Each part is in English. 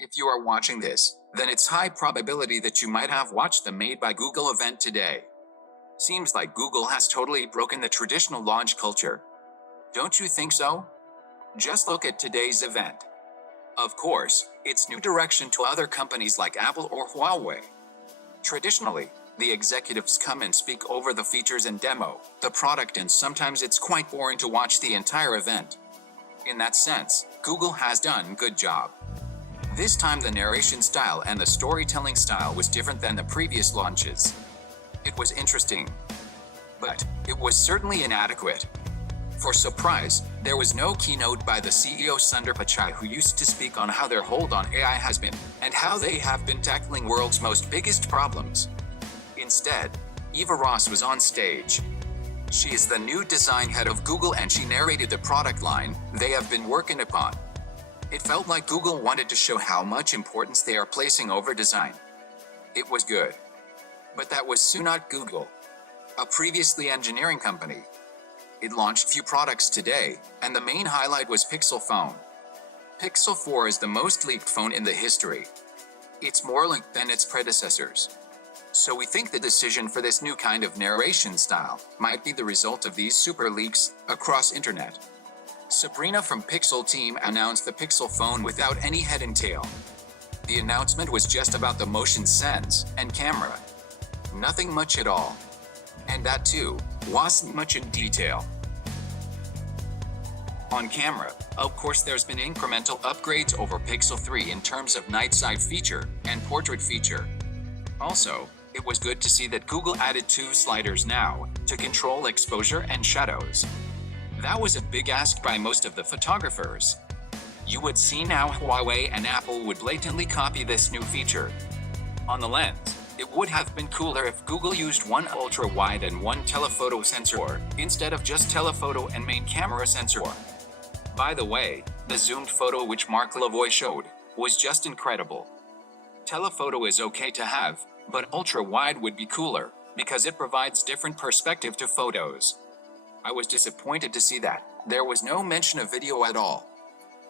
If you are watching this, then it's high probability that you might have watched the Made by Google event today. Seems like Google has totally broken the traditional launch culture. Don't you think so? Just look at today's event. Of course, it's new direction to other companies like Apple or Huawei. Traditionally, the executives come and speak over the features and demo the product, and sometimes it's quite boring to watch the entire event. In that sense, Google has done a good job. This time the narration style and the storytelling style was different than the previous launches. It was interesting, but it was certainly inadequate. For surprise, there was no keynote by the CEO Sundar Pichai, who used to speak on how their hold on AI has been, and how they have been tackling world's most biggest problems. Instead, Eva Ross was on stage. She is the new design head of Google, and she narrated the product line they have been working upon. It felt like Google wanted to show how much importance they are placing over design. It was good. But that was soon not Google, a previously engineering company. It launched few products today, and the main highlight was Pixel phone. Pixel 4 is the most leaked phone in the history. It's more leaked than its predecessors. So we think the decision for this new kind of narration style might be the result of these super leaks across internet. Sabrina from Pixel team announced the Pixel phone without any head and tail. The announcement was just about the motion sense and camera. Nothing much at all. And that too wasn't much in detail. On camera, of course, there's been incremental upgrades over Pixel 3 in terms of night sight feature and portrait feature. Also, it was good to see that Google added 2 sliders now to control exposure and shadows. That was a big ask by most of the photographers. You would see now Huawei and Apple would blatantly copy this new feature. On the lens, it would have been cooler if Google used one ultra-wide and one telephoto sensor, instead of just telephoto and main camera sensor. By the way, the zoomed photo which Mark Lavoie showed was just incredible. Telephoto is okay to have, but ultra-wide would be cooler, because it provides different perspective to photos. I was disappointed to see that there was no mention of video at all.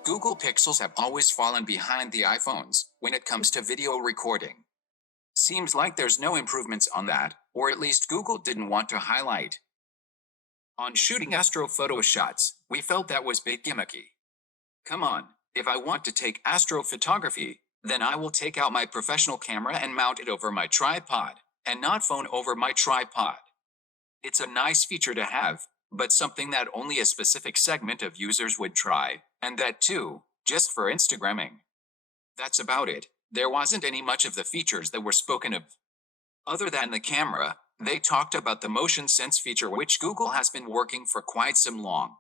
Google Pixels have always fallen behind the iPhones when it comes to video recording. Seems like there's no improvements on that, or at least Google didn't want to highlight. On shooting astrophoto shots, we felt that was bit gimmicky. Come on, if I want to take astrophotography, then I will take out my professional camera and mount it over my tripod, and not phone over my tripod. It's a nice feature to have, but something that only a specific segment of users would try, and that too, just for Instagramming. That's about it. There wasn't any much of the features that were spoken of. Other than the camera, they talked about the motion sense feature, which Google has been working for quite some long.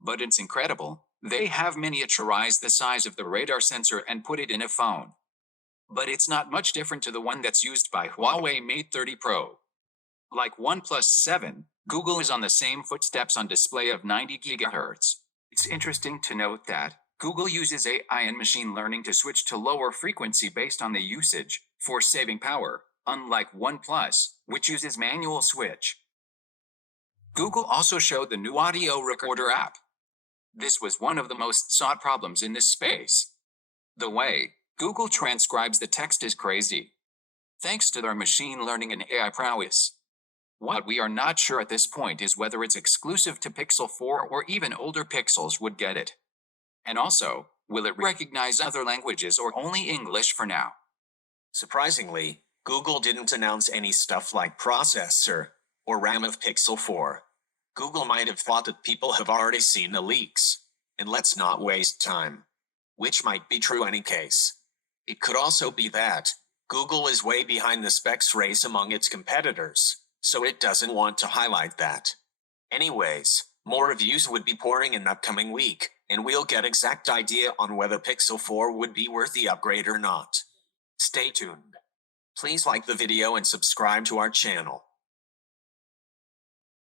But it's incredible, they have miniaturized the size of the radar sensor and put it in a phone. But it's not much different to the one that's used by Huawei Mate 30 Pro. Like OnePlus 7, Google is on the same footsteps on display of 90 GHz. It's interesting to note that Google uses AI and machine learning to switch to lower frequency based on the usage, for saving power, unlike OnePlus, which uses manual switch. Google also showed the new audio recorder app. This was one of the most sought problems in this space. The way Google transcribes the text is crazy, thanks to their machine learning and AI prowess. What we are not sure at this point is whether it's exclusive to Pixel 4 or even older Pixels would get it. And also, will it recognize other languages or only English for now? Surprisingly, Google didn't announce any stuff like processor or RAM of Pixel 4. Google might have thought that people have already seen the leaks, and let's not waste time. Which might be true any case. It could also be that Google is way behind the specs race among its competitors, so it doesn't want to highlight that. Anyways, more reviews would be pouring in upcoming week, and we'll get exact idea on whether Pixel 4 would be worth the upgrade or not. Stay tuned. Please like the video and subscribe to our channel.